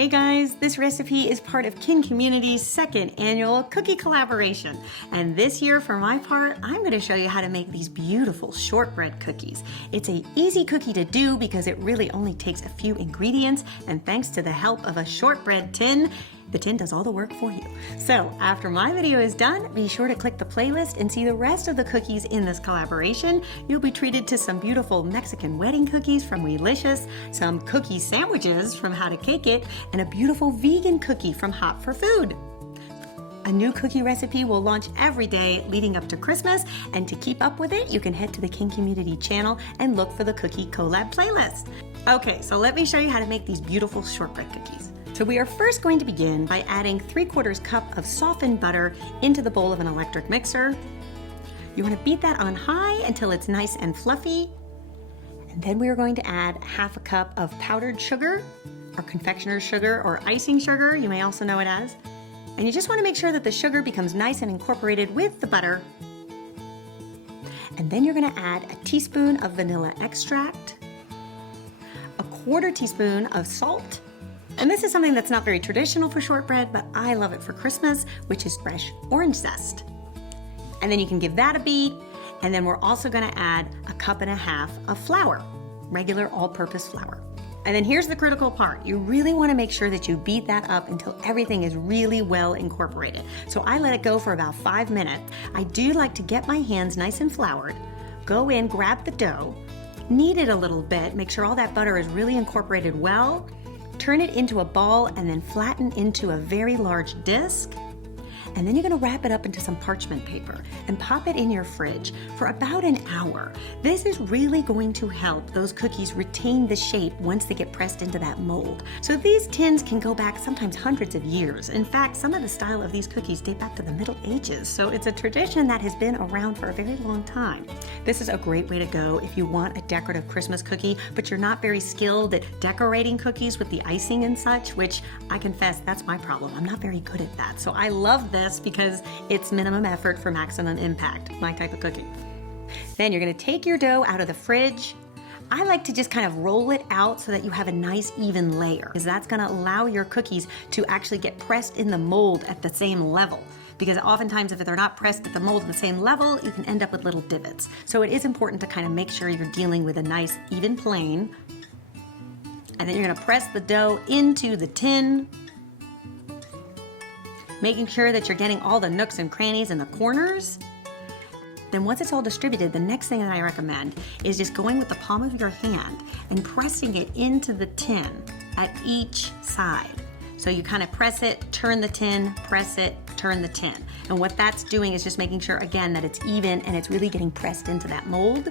Hey guys, this recipe is part of Kin Community's second annual cookie collaboration. And this year, for my part, I'm going to show you how to make these beautiful shortbread cookies. It's an easy cookie to do because it really only takes a few ingredients, and thanks to the help of a shortbread tin, the tin does all the work for you. So after my video is done, be sure to click the playlist and see the rest of the cookies in this collaboration. You'll be treated to some beautiful Mexican wedding cookies from Welicious, some cookie sandwiches from How to Cake It, and a beautiful vegan cookie from Hot for Food. A new cookie recipe will launch every day leading up to Christmas, and to keep up with it, you can head to the Kin Community channel and look for the cookie collab playlist. Okay, so let me show you how to make these beautiful shortbread cookies. So we are first going to begin by adding 3/4 cup of softened butter into the bowl of an electric mixer. You want to beat that on high until it's nice and fluffy. And then we are going to add 1/2 cup of powdered sugar, or confectioner's sugar, or icing sugar, you may also know it as. And you just want to make sure that the sugar becomes nice and incorporated with the butter. And then you're going to add a teaspoon of vanilla extract, a 1/4 teaspoon of salt. And this is something that's not very traditional for shortbread, but I love it for Christmas, which is fresh orange zest. And then you can give that a beat. And then we're also going to add 1.5 cups of flour, regular all-purpose flour. And then here's the critical part. You really want to make sure that you beat that up until everything is really well incorporated. So I let it go for about 5 minutes. I do like to get my hands nice and floured, go in, grab the dough, knead it a little bit, make sure all that butter is really incorporated well, turn it into a ball, and then flatten into a very large disc. And then you're going to wrap it up into some parchment paper and pop it in your fridge for about an hour. This is really going to help those cookies retain the shape once they get pressed into that mold. So these tins can go back sometimes hundreds of years. In fact, some of the style of these cookies date back to the Middle Ages. So it's a tradition that has been around for a very long time. This is a great way to go if you want a decorative Christmas cookie, but you're not very skilled at decorating cookies with the icing and such, which I confess, that's my problem. I'm not very good at that. So I love this because it's minimum effort for maximum impact, my type of cookie. Then you're going to take your dough out of the fridge. I like to just kind of roll it out so that you have a nice even layer, because that's going to allow your cookies to actually get pressed in the mold at the same level. Because oftentimes if they're not pressed at the mold at the same level, you can end up with little divots. So it is important to kind of make sure you're dealing with a nice even plane. And then you're going to press the dough into the tin, making sure that you're getting all the nooks and crannies and the corners. Then once it's all distributed, the next thing that I recommend is just going with the palm of your hand and pressing it into the tin at each side. So you kind of press it, turn the tin, press it, turn the tin. And what that's doing is just making sure, again, that it's even and it's really getting pressed into that mold.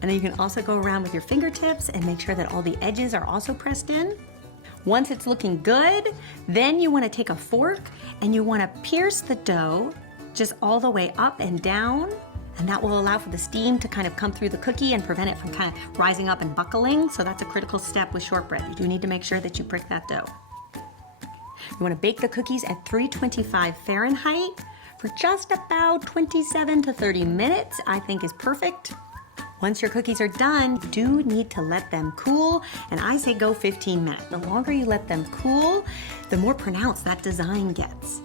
And then you can also go around with your fingertips and make sure that all the edges are also pressed in. Once it's looking good, then you want to take a fork and you want to pierce the dough just all the way up and down. And that will allow for the steam to kind of come through the cookie and prevent it from kind of rising up and buckling. So that's a critical step with shortbread. You do need to make sure that you prick that dough. You want to bake the cookies at 325 Fahrenheit for just about 27 to 30 minutes, I think is perfect. Once your cookies are done, you do need to let them cool, and I say go 15 minutes. The longer you let them cool, the more pronounced that design gets.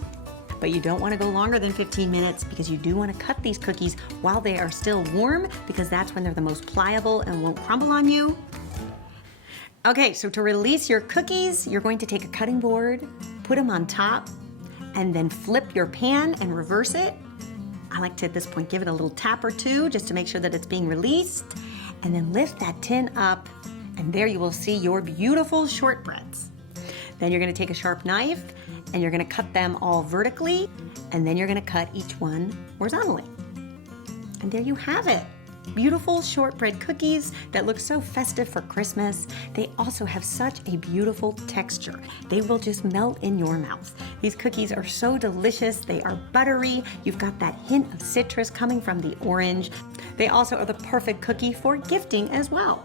But you don't want to go longer than 15 minutes because you do want to cut these cookies while they are still warm, because that's when they're the most pliable and won't crumble on you. Okay, so to release your cookies, you're going to take a cutting board, put them on top, and then flip your pan and reverse it. I like to, at this point, give it a little tap or two just to make sure that it's being released. And then lift that tin up, and there you will see your beautiful shortbreads. Then you're going to take a sharp knife, and you're going to cut them all vertically, and then you're going to cut each one horizontally. And there you have it. Beautiful shortbread cookies that look so festive for Christmas. They also have such a beautiful texture. They will just melt in your mouth. These cookies are so delicious. They are buttery. You've got that hint of citrus coming from the orange. They also are the perfect cookie for gifting as well.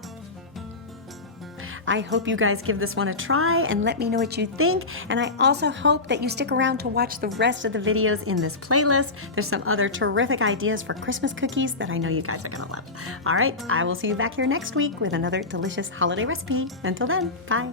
I hope you guys give this one a try and let me know what you think. And I also hope that you stick around to watch the rest of the videos in this playlist. There's some other terrific ideas for Christmas cookies that I know you guys are gonna love. All right, I will see you back here next week with another delicious holiday recipe. Until then, bye.